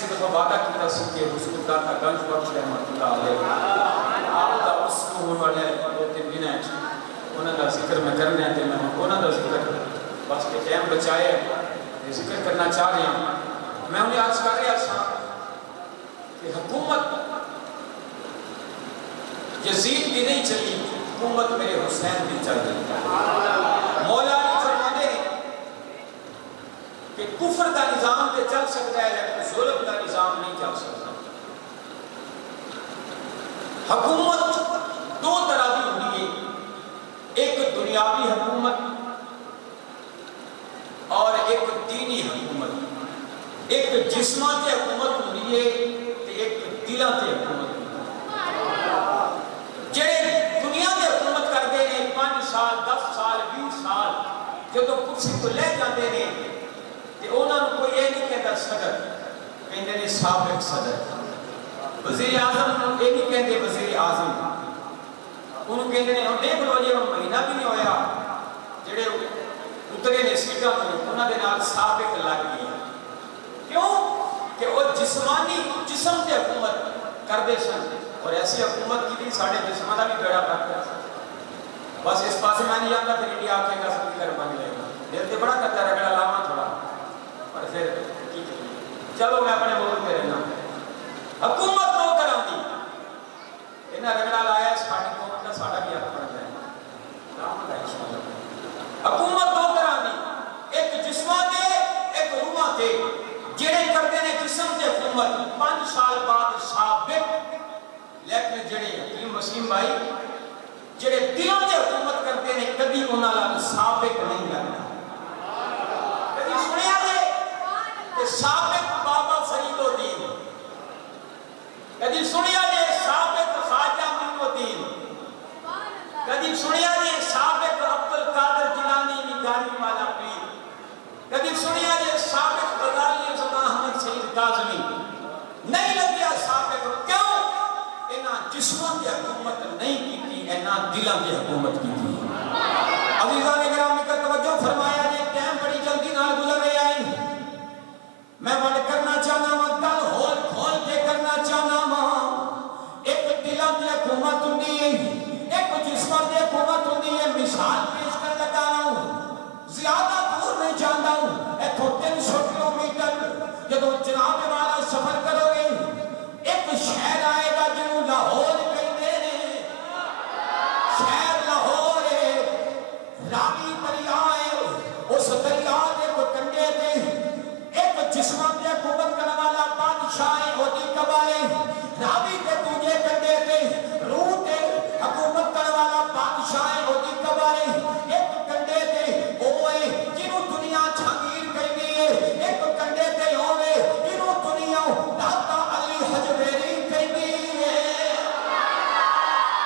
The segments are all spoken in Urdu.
کسی دفعہ وعدہ کیتا سی کہ حضور داتا گنج بخش رحمت اللہ علیہ آپ دا اس کو ہونے والے ہوتے بنا انہوں دا ذکر میں کرنے ہیں میں انہوں دا ذکر بس کے ٹائم بچائے ذکر کرنا چاہ رہا ہوں میں انہیں آج کر رہا تھا کہ حکومت یزید کی نہیں چلی حکومت میرے حسین کی چل رہی مولا علی فرمانے کہ کفر کا نظام تے چل سکتا ہے لیکن ظلم کا نظام نہیں چل سکتا حکومت دو طرح کی ہوئی ہے ایک دنیاوی حکومت اور ایک دینی حکومت ایک جسمات حکومت ہوئی ہے ایک دلات حکومت جڑے دنیا میں حکومت کرتے ہیں 5 سال 10 سال 20 سال جدو کرسی کو لے جاتے ہیں تو انہوں کو یہ نہیں کہتا صدر کہتے ہیں سابق صدر وزیر اعظم یہ نہیں کہتے وزیر اعظم انہوں کہتے ہیں دیکھ لو یہ مہینہ بھی نہیں ہویا جڑے اترے نے سیٹا میں انہوں نے نال سابق لگ گیا کیوں کہ وہ جسمانی جسم سے حکومت کر دے سن اور ایسی حکومت کی بھی ساڑھے جسمانہ بھی بیڑا پاک ہے بس اس پاس میں نہیں آتا پھر انڈیا آکے گا سپیکر بن لے گا دل تے بڑا کرتا ہے رگڑا لاما تھوڑا اور پھر چلو میں اپنے بول کے رہنا حکومت دو طرح دی انہا رگڑا لایا اس پاٹی کو اپنا ساڑھا بھی حق پڑھتا ہے رام اللہ انشاءاللہ حکومت دو طرح دی ایک جسماتے ایک روحاتے جڑے کرتے ہیں جسم سے حکومت 5 سال بعد سابق لیکن جڑے حکیم وسیم بھائی جڑے دلوں سے حکومت کرتے ہیں کبھی انہاں لگ سابق نہیں کرنا کبھی سنیا دے کہ سابق بابا فرید الدین کبھی سنیا دے سابق خواجہ معین الدین کبھی سنیا دے سابق عبد القادر جیلانی نگاری والا پیر کبھی سنیا دے سابق غزالی زمان احمد سید کاظمی نہیں لگیا سابق کیوں انہاں جسموں کی حکومت نہیں کی تھی انہاں دلوں کی حکومت کی تھی عزیزان اکرامی کا توجہ فرمایا جائے ٹائم بڑی جلدی نال گزر رہے آئے میں بڑھ کرنا چاہنا ہوں گل ہول کھول کے کرنا چاہنا ہوں ایک دلوں کی حکومت ہوندی ہے ایک جسموں کی حکومت ہوندی ہے مثال پیش کر لگا ہوں زیادہ دور نہیں جانتا ہوں ایتھو 300 کلومیٹر جدو جناب والا سفر کرو گے ایک شہر آئے گا جنہوں لاہور کہتے ہیں شہر لاہور ہے راوی دریا ہے اس دریا دے کو کنڈے دے ایک جسمہ دے حکومت کرنے والا بادشاہ ہوتی کبائے راوی دے تجھے کنڈے دے روح دے حکومت کرنے والا بادشاہ ہوتی کبائے ایک کنڈے دے اوے جنہوں دنیا چھانگیر کر دیئے ایک کنڈے دے ہوئے جنہوں دنیا داتا علی حجبیری کر دیئے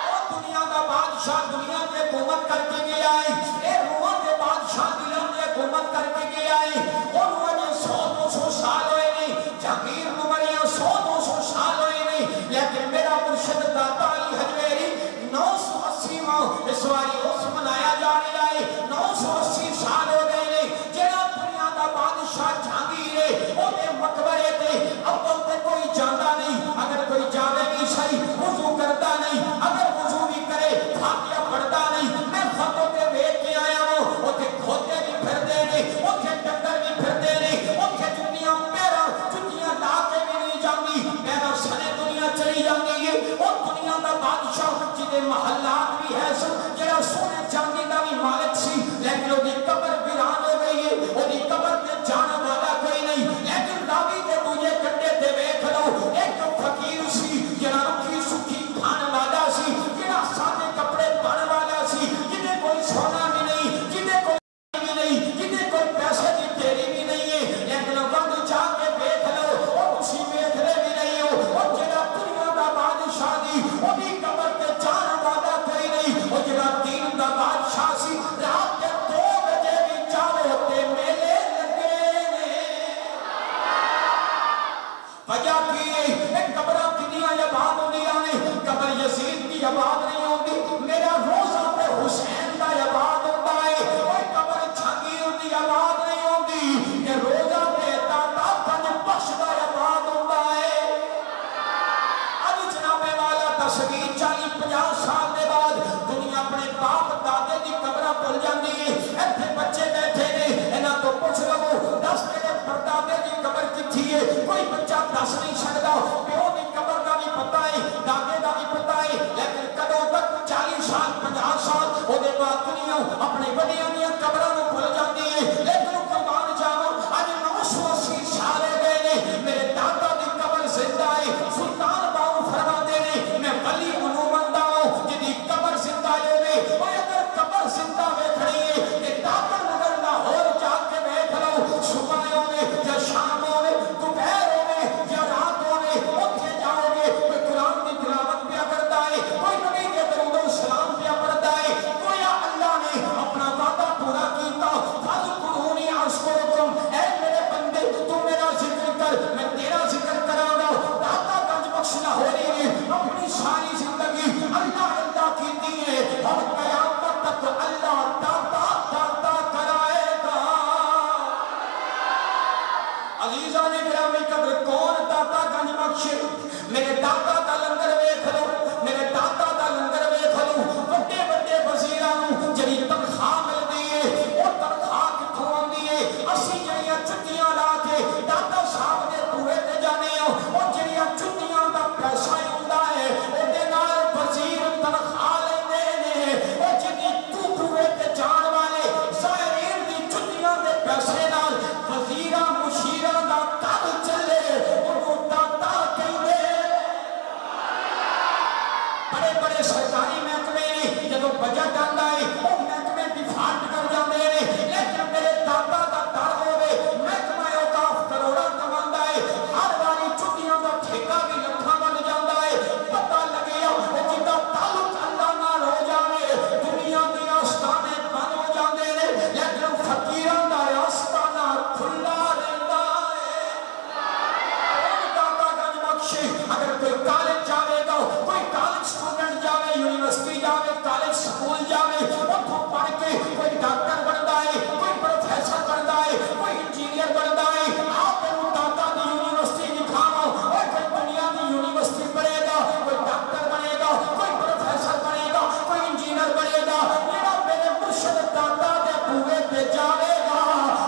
وہ دنیا کا بادشاہ دنیا کے حکومت کر کے گیا ہے اے روح کے بادشاہ دلوں کے حکومت کر کے گیا ہے اور وجہ 100-200 سال ہوئے نہیں جہانگیر نمریاں 100-200 سال ہوئے نہیں لیکن میرا مرشد داتا علی حجبیری 980 ماہ اس واری اس منایا جا رہا ہے 980 سال ہو گئے نہیں جنہا دنیا کا بادشاہ جہانگیر ہے وہ دے مقبرے دے اول تے کوئی جاندہ نہیں اگر کوئی جاوے بھی صحیح وضو کرتا نہیں اگر وضو بھی کرے فاتحہ پڑھتا نہیں میں خطوں پہ بیٹھ کے آیا ہوں وہ تے کھوتے بھی پھر دے نہیں وہ تے ڈکر بھی پھر دے نہیں وہ تے جنیاں پیرا جنیاں لاکے بھی نہیں جاندی پیرا سنے دنیا چلی جاندی ہے وہ دنیا کا بادشاہ جنہیں محلات بھی ہے سن جنہا سونے جاندی دا بھی مالک سی لیکن وہ دی قبر بیران ہو گئی ہے وہ دی قبر پہ جانا والا کوئی نہیں لیکن راوی دے تجھے کٹے دے بیٹھ لو ایک فقیر سی جنہا رکھی سکھی کھانے والا سی جنہا سانے کپڑے پانے والا سی جنہیں کوئی سونا بھی نہیں جنہیں کوئی بھی نہیں جنہیں کوئی پیسے کی تیری بھی نہیں ہے لیکن وقت جا کے بیٹھ لو اور اسی بیٹھ لے بھی نہیں ہو اور جنہا دنیا دا بادشاہ دی وہ بھی قبر پہ جانا والا کوئی نہیں اور جنہا دین دا بادشاہ سی رات کے 2 بجے بھی چاہے ہوتے میلے لگے وجہ کی ایک قبرہ کنیاں یباد ہوندی آنے قبر یزید کی یباد نہیں ہوندی میرا روزہ پہ حسین دا یباد ہوتا ہے اور قبر جہانگیر دی یباد نہیں ہوندی کہ روزہ پہ داتا پنج بخش دا یباد ہوتا کتھی ہے کوئی بچہ دس نہیں سکتا پیو دی قبر دا بھی پتہ ہے دادے دا بھی پتہ ہے لیکن کدوں تک 40 سال 50 سال وہ دے بعد دنیا اپنے بڑیاں دی قبراں نوں بھول جاندی ہے لیکن قربان جاواں اج 980 سال ہو گئے نے میرے دادا دی قبر زندہ ہے سلطان باؤ فرماندے نے میں ولی انہوں مندا ہوں جدی قبر زندہ ہے او اگر قبر زندہ ویکھنی ہے تے داتا نگر لاہور جا کے ویکھ لو صبح ہوے یا شام ہوے دوپہر ہوے یا رات ہوے اوتھے جاؤ گے کوئی قرآن کی تلاوت پیا کرتا ہے کوئی نبی کے درود و سلام پیا پڑھتا ہے گویا اللہ نے اپنا وعدہ پورا کیتا فذکرونی اذکرکم اے میرے بندے تو میرا ذکر کر میں تیرا ذکر کراں گا داتا گنج بخش لاہوری نے اپنی ساری زندگی اللہ اللہ کیتی ہے اور قیامت تک اللہ داتا داتا کرائے گا عزیزاں نے گرامی قدر کون داتا گنج بخش میرے داتا دا لنگر ویکھ لو میرے داتا دا لنگر ویکھ لو بڑے بڑے وزیراں نوں جڑی تنخواہ ملدی ہے او تنخواہ کتھوں آندی ہے اسی جڑیاں چھٹیاں لا کے داتا صاحب دے بوئے تے جانے ہو او جڑیاں چھٹیاں دا پیسہ ہوندا ہے او دے نال وزیر تنخواہ لیندے نے او جڑی تو بوئے تے جان والے زائرین دی چھٹیاں دے پیسے نال وزیراں مشیراں دا کل چلے اونوں داتا کہندے بڑے بڑے سرکاری محکمے نے جدوں بجٹ آندا ہے او محکمے ڈیفالٹ کر جاندے نے لیکن میرے داتا دا در ہوے محکمہ اوقاف کروڑاں کماندا ہے ہر واری چھٹیاں دا ٹھیکہ بھی لکھاں بن جاندا ہے پتہ لگیا او جدا تعلق اللہ نال ہو جاوے دنیا دی آستانے بند ہو جاندے نے لیکن فقیراں دا آستانہ کھلا رہندا ہے داتا گنج بخش اگر کوئی کالج جاوے گا کوئی کالج سٹوڈنٹ جاوے یونیورسٹی جاوے کالج سکول جاوے اتھوں پڑھ کے کوئی ڈاکٹر بندا ہے کوئی پروفیسر بندا ہے کوئی انجینئر بندا ہے آپ نوں داتا دی یونیورسٹی دکھاواں اوے کوئی دنیا دی یونیورسٹی پڑھے گا کوئی ڈاکٹر بنے گا کوئی پروفیسر بنے گا کوئی انجینئر بنے گا جڑا میرے مرشد داتا دے بوئے تے جاوے گا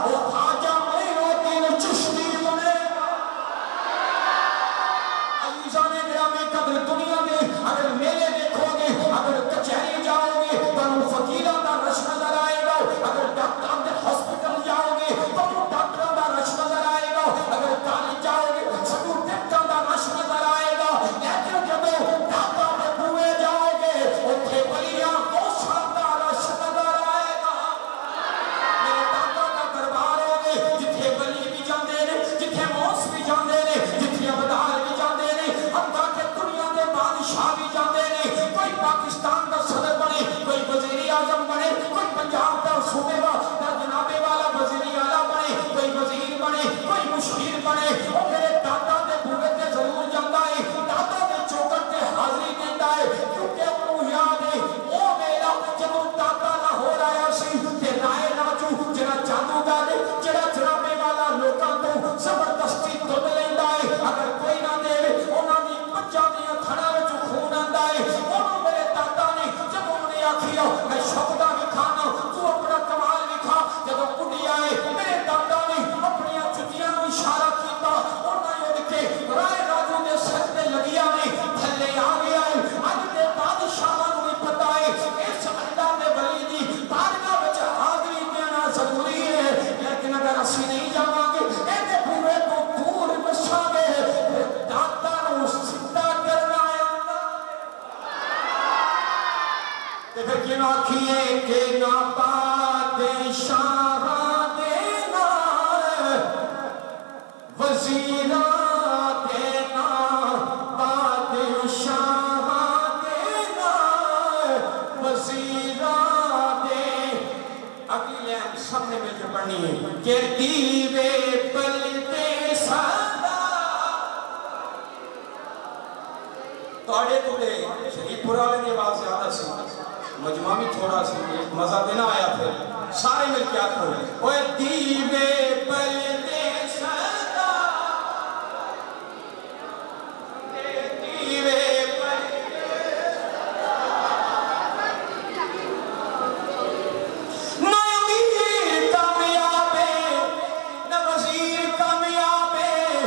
او خواجہ معین الدین چشتی بنے گا عزیزاں نے گرامی قدر دنیا میں اگر میلے دیکھو گے اگر کچہری جاؤ گے تو فقیراں دا رش نظر آئے گا اگر ڈاکٹر دے ہاسپٹل جاؤ گے تو ڈاکٹراں دا رش نظر آئے گا اگر کالج جاؤ گے سٹوڈنٹاں دا رش نظر آئے گا لیکن جدوں داتا دے بوئے جاؤ گے اوتھے ولیاں غوثاں دا رش نظر آئے گا میرے داتا دا دربار ہوگے جتھے ولی بھی جاندے نے جتھے غوث بھی جاندے نے جتھے عبدال بھی جاندے نے حتیٰ کہ دنیا دے بادشاہ بھی جاندے نے کوئی پاکستان دا صدر بنے کوئی وزیر اعظم بنے کوئی پنجاب دا صوبے دا جنابے والا وزیر اعلیٰ بنے کوئی وزیر بنے کوئی مشیر بنے وہ میرے داتا دے بوئے تے ضرور جاندا ہے داتا دے چوکٹ تے حاضری دیندا ہے کیونکہ انہوں یاد ہے وہ میرا جدوں داتا لاہور آیا سی تے رائے راجو جڑا جادوگر ہے جڑا جنابے والا لوکاں تو زبردستی دودھ لیندا ہے اگر کوئی نہ دے انہاں دی بچاں دیاں کھڑاں وچ خون آندا ہے انہوں میرے داتا نے جب انہوں نے آکھیا میں شبدہ دکھانا تو اپنا کمال دکھا جدوں اٹھی آئے میرے دادا نے اپنی چھٹیاں نوں اشارہ کیتا انہاں اڑ کے رائے راجو دے سر تے لگیا نے تھلے آ گیا ہے اج دے بادشاہاں نوں بھی پتہ ہے اس اللہ دے ولی دی بارگاہ وچ حاضری دینا ضروری ہے لیکن اگر اسی نہیں جاواں گے اینے بوئے تو دور نساں گے داتا نوں سیدھا کرنا آندا تے پھر کیوں آکھیے کہ نہ بادشاہ دینا وزیراں دینا بادشاہ دینا وزیراں دے اگلی لائن سب نے مل کے پڑھنی ہے کہ دیوے بلدے سادا توڑے توڑے شریف پورا والے کی آواز زیادہ سی مجمع بھی تھوڑا سی مزہ دینا آیا پھر سارے مل کے آتے ہوئے اوے دیوے بلدے سادا دیوے بلدے سادا نہ امیر کامیاب ہے نہ وزیر کامیاب ہے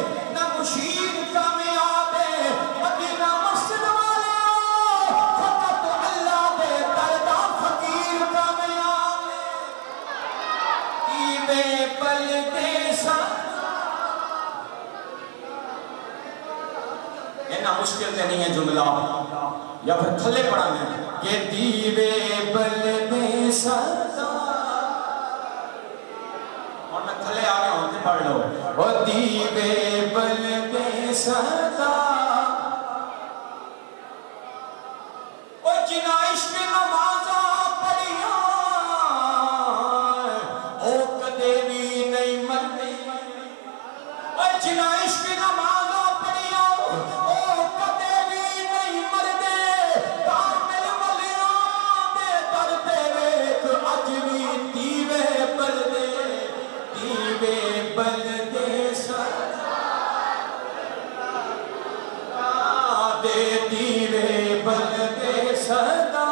اتنا مشکل سے نہیں ہے جملہ یا پھر تھلے پڑھا میں کہ دیوے بلدے سردار اور میں تھلے آگے ہوتے پڑھ لو وہ دیوے بلدے سردار وہ جنا عشق نمازاں پڑھیاں او کدے بھی نہیں مرنے وہ جنا عشق نمازاں پڑھیاں او کدے بھی نہیں مردے کامل ولیاں دے در تے ویکھ اج بھی دیوے بلدے سردار دے دیوے بلدے سردار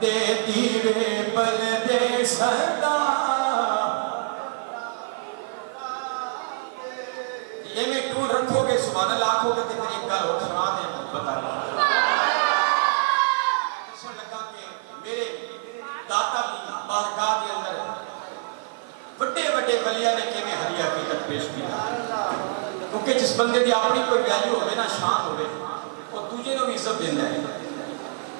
دے دیوے بلدے سردار یہ میں ٹول رکھو گے سبحان اللہ آنکھوں گے تو ایک گل ہو سنا دیں بتا رہا اسے لگا کہ میرے داتا کی بارگاہ کے اندر بڑے بڑے ولیہ نے کہ میں ہری حقیقت پیش کیا کیونکہ جس بندے دی اپنی کوئی ویلیو ہوئے نا شان ہوئے وہ دوجے نو بھی عزت دیندہ ہے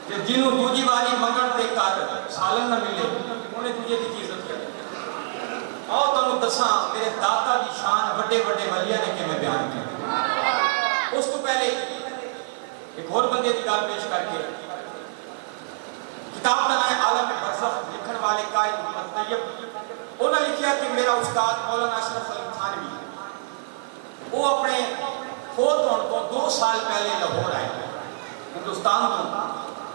کہ جنہوں دوجی والی منگن دے کار سالن نہ ملے انہیں دوجے دی عزت کرتے آؤ تنو دساں میرے داتا دی شان بڑے بڑے ولیہ نے کہ میں بیان کیا اس تو پہلے ایک اور بندے دی گال پیش کر کے کتاب بنائے عالم برزخ لکھن والے قائد محمد طیب انہوں نے لکھیا کہ میرا استاد مولانا اشرف علی تھانوی وہ اپنے فوت ہونے کو 2 سال پہلے لاہور آئے ہندوستان کو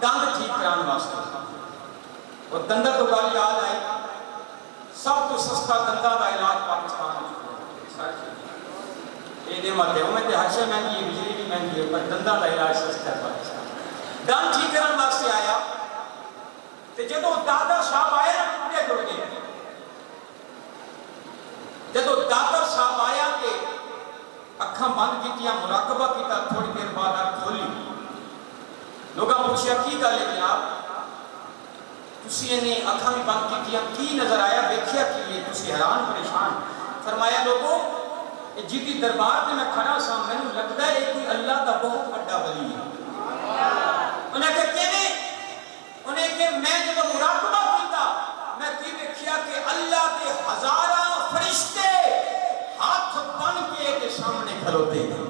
دند ٹھیک کران واسطے اور دندہ تو گال یاد آئی سب تو سستا دندہ دا علاج پاکستان میں یہ نعمت ہے میں ہر شے مہنگی ہے بجلی بھی مہنگی ہے پر دندہ دا علاج سستا ہے پاکستان دند ٹھیک کران واسطے آیا تو جدو دادا صاحب آئے نا ٹوٹے جڑ گئے جدو دادا صاحب آیا کہ اکھاں بند کیتیاں مراقبہ کیتا تھوڑی دیر بعد آگ کھولی لوگاں پوچھیا کی گل ہے جناب تسی انہیں اکھاں بھی بند کیتیاں کی نظر آیا دیکھیا کہ یہ تسی حیران پریشان فرمایا لوگوں جیتی دربار میں کھڑا سا میں نے لگتا ہے کہ اللہ دا بہت بڑا ولی ہے انہیں کہا کہنے انہیں کہ میں جب مراقبہ کیتا میں کی دیکھیا کہ اللہ کے ہزارہ فرشتے ہاتھ بن کے ایک سامنے کھلوتے ہیں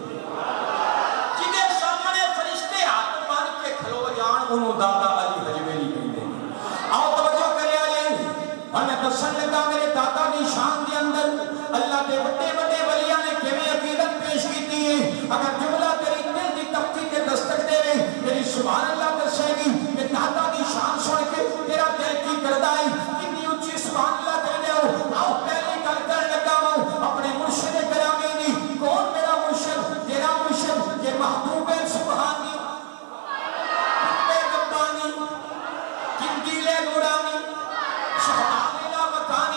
جنہیں سامنے فرشتے ہاتھ بن کے کھلو جان انہوں دادا علی حجویلی کہتے ہیں آؤ توجہ کرے آئے انہیں دسن لگا میرے دادا کی شان کے اندر اللہ کے بڑے بڑے ولیاں نے کیویں عقیدت پیش کی ہے اگر جملہ تیری دل کی تختی کے دستک دے رہے تیری سبحان اللہ دسے گی کہ دادا کی شان سن کے تیرا دل کی کردہ ہے کتنی اونچی سبحان اللہ کہنے ہو آؤ پہلے گل کر لگا ہوں اپنے مرشد کرامی دی کون میرا مرشد تیرا مرشد یہ محبوب سبحانی بے ربانی کن گیلے نورانی شہبان اللہ مکان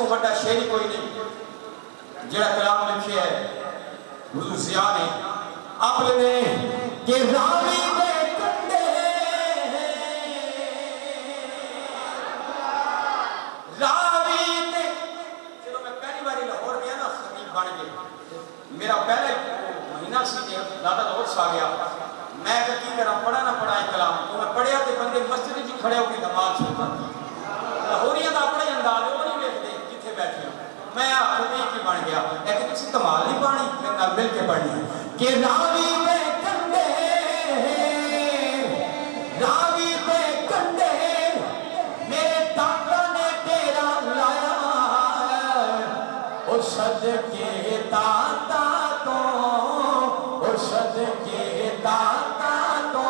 کو بڑا شعر کوئی نہیں جڑا کلام لکھے ہے حضور ضیاء نے آپ لے کہ راوی دے کنڈے راوی دے چلو میں پہلی باری لاہور گیا نا خطیب بن گئے میرا پہلے مہینہ سی کہ زیادہ لاہور سا گیا میں کہ کی کرا پڑھا نہ پڑھا کلام تو میں پڑھیا تے بندے مسجد جی کھڑے ہو کے نماز چھوڑتا لاہوریاں دا اپنا انداز وہ نہیں ویکھدے کتھے بیٹھے میں خطیب کی بن گیا لیکن تسی کمال نہیں پانی میں نال مل کے پڑھنی کہ راوی دے کنڈے میرے دادا نے تیرا لایا او صدقے دادا تو او صدقے دادا تو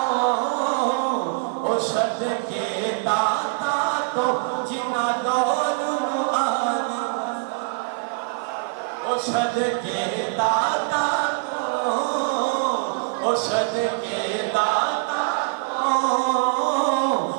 او صدقے دادا تو جنا دور آن او صدقے دادا تو او صدقے دادا تو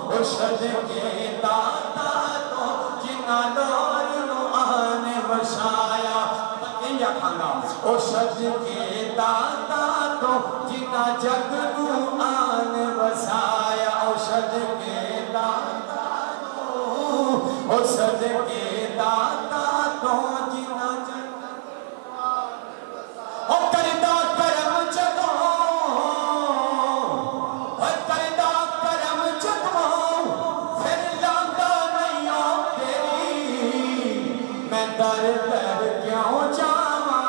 او صدقے دادا تو جنا دور آن وسایا بتیں یا کھانا او صدقے دادا تو جنا جگ نو آن وسایا او صدقے دادا تو او صدقے دادا تو جنا جگ او کردہ کرم جگو او کردہ کرم جگو پھر لاندہ نہیں ہو تیری میں در در کیوں جاواں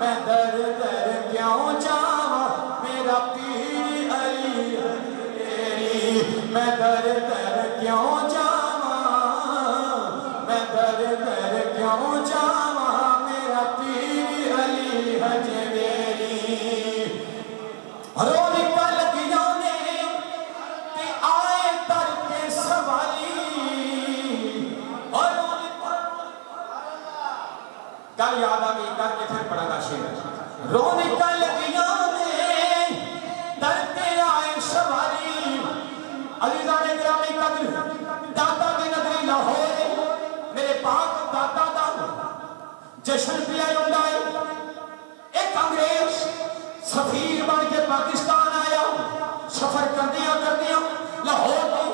میں در در کیوں جاواں میرا پیر علی تیری میں در در کیوں جاواں میں در در کیوں جاواں میرا پیر علی حجویری رو نکل گیا نے کہ آئے در کے سوالی اور رو نکل کل یاد آگئی کل کے پھر پڑھا گا شیر رو نکل گیا نے در کے آئے سوالی عزیزان گرامی قدر داتا کی نگری لاہور میرے پاک داتا دا جشن پیا یوندائے ایک انگریز سفیر بن کے پاکستان آیا سفر کردیاں لاہور کی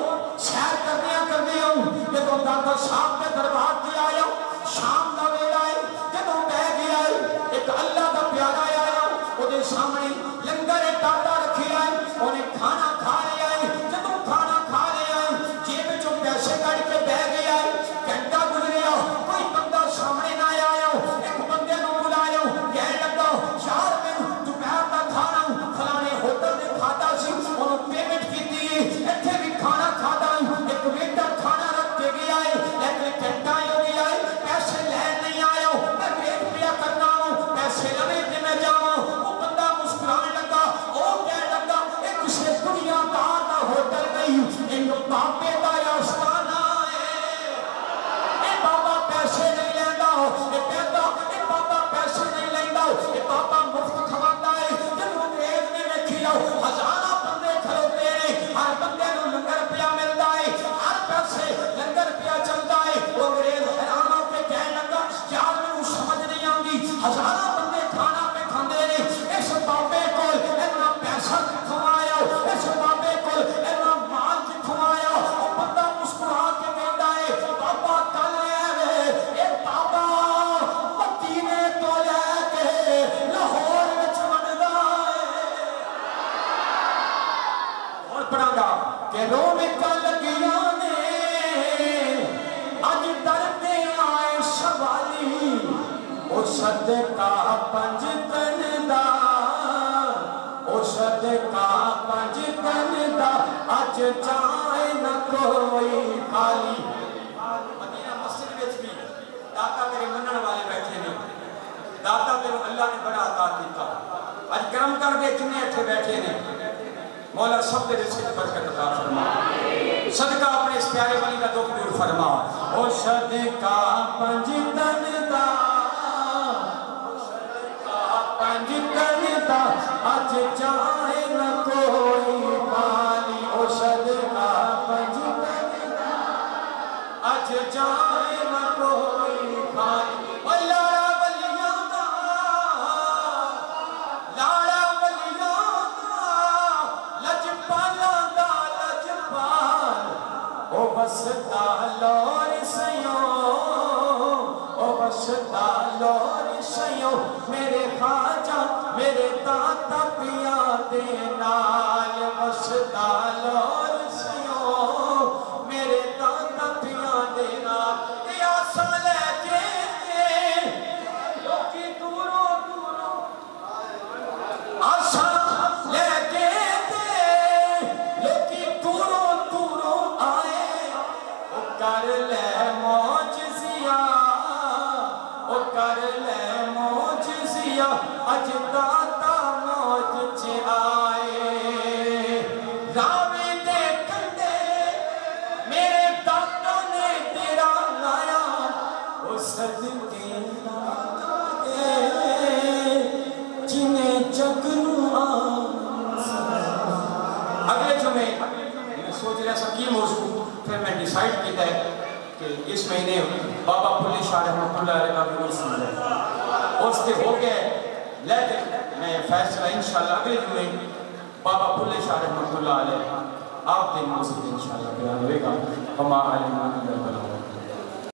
سیر کردیاں جدو داتا صاحب کے دربار کی آیا شام دا ویلا ہے جدو بہ گیا ہے ایک اللہ دا پیارا آیا وہ دے سامنے لنگر ٹاٹا رکھی آئے انہیں کھانا کھا لیا ہے جدو کھانا کھا لیا ہے جیب جو پیسے کڑ کے بہ گیا ہے گھنٹہ گزریا کوئی بندہ سامنے نہ آیا ایک بندے نو بلایا کہنے لگا یار میں دوپہر کا کھانا فلانے ہوٹل میں کھاتا سی انہوں پیمنٹ کی دی ایتھے بھی کھانا کھاتا ایک ویٹر کھانا رکھ کے گیا ہے لیکن گھنٹہ ہو گیا ہے پیسے لین نہیں آیا میں ویٹ پیا کرنا ہوں پیسے لگے کہ میں جاؤں وہ بندہ مسکرانے لگا وہ کہنے لگا ایک کسی دنیا دار کا ہوٹل نہیں ایک بابے کا آستانہ ہے اے بابا پیسے نہیں لینا اے بابا پیسے نہیں لینا اے بابا مفت کھواتا ہے جب انگریز نے رکھی آؤ ہزارہ بندے کھلوتے ہیں ہر بندے نو لنگر پیا ملتا ہے ہر پیسے لنگر پیا چلتا ہے وہ انگریز حیران ہو کے کہنے لگا یار میں سمجھ نہیں آؤں گی ہزارہ بندے کھانا پہ کھاندے نے اس بابے کو اتنا پیسہ کھوایا اس بابے کو اتنا مال کھوایا وہ بندہ مسکرا کے کہتا ہے بابا کل ہے اے بابا مدینے تو لے کے لاہور وچ بندا ہے اور پڑھاں گا کہ رو نکل گیا نے اج در تے آئے سوالی او صدقہ پنج تن دا او صدقہ پنج تن دا اج جائے نہ کوئی خالی مدینہ مسجد وچ بھی داتا میرے منن والے بیٹھے نے داتا میرے اللہ نے بڑا عطا کیتا اج کرم کر دے جنے اٹھے بیٹھے نے مولا سب دے رزق برکت عطا فرما صدقہ اپنے اس پیارے ولی کا دکھ دور فرما او صدقہ پنج تن دا پنج تن دا اج جائے نہ کوئی خالی او صدقہ پنج تن دا اج جائے نہ ڈیسائیڈ کیتا ہے کہ اس مہینے بابا بلے شاہ رحمۃ اللہ علیہ کا بھی عرس ہو جائے. اس کے ہو گئے لیکن میں فیصلہ انشاءاللہ اگلے جمعے بابا بلے شاہ رحمۃ اللہ علیہ آپ دن مسجد انشاءاللہ بیان ہوئے گا. ہما علیہ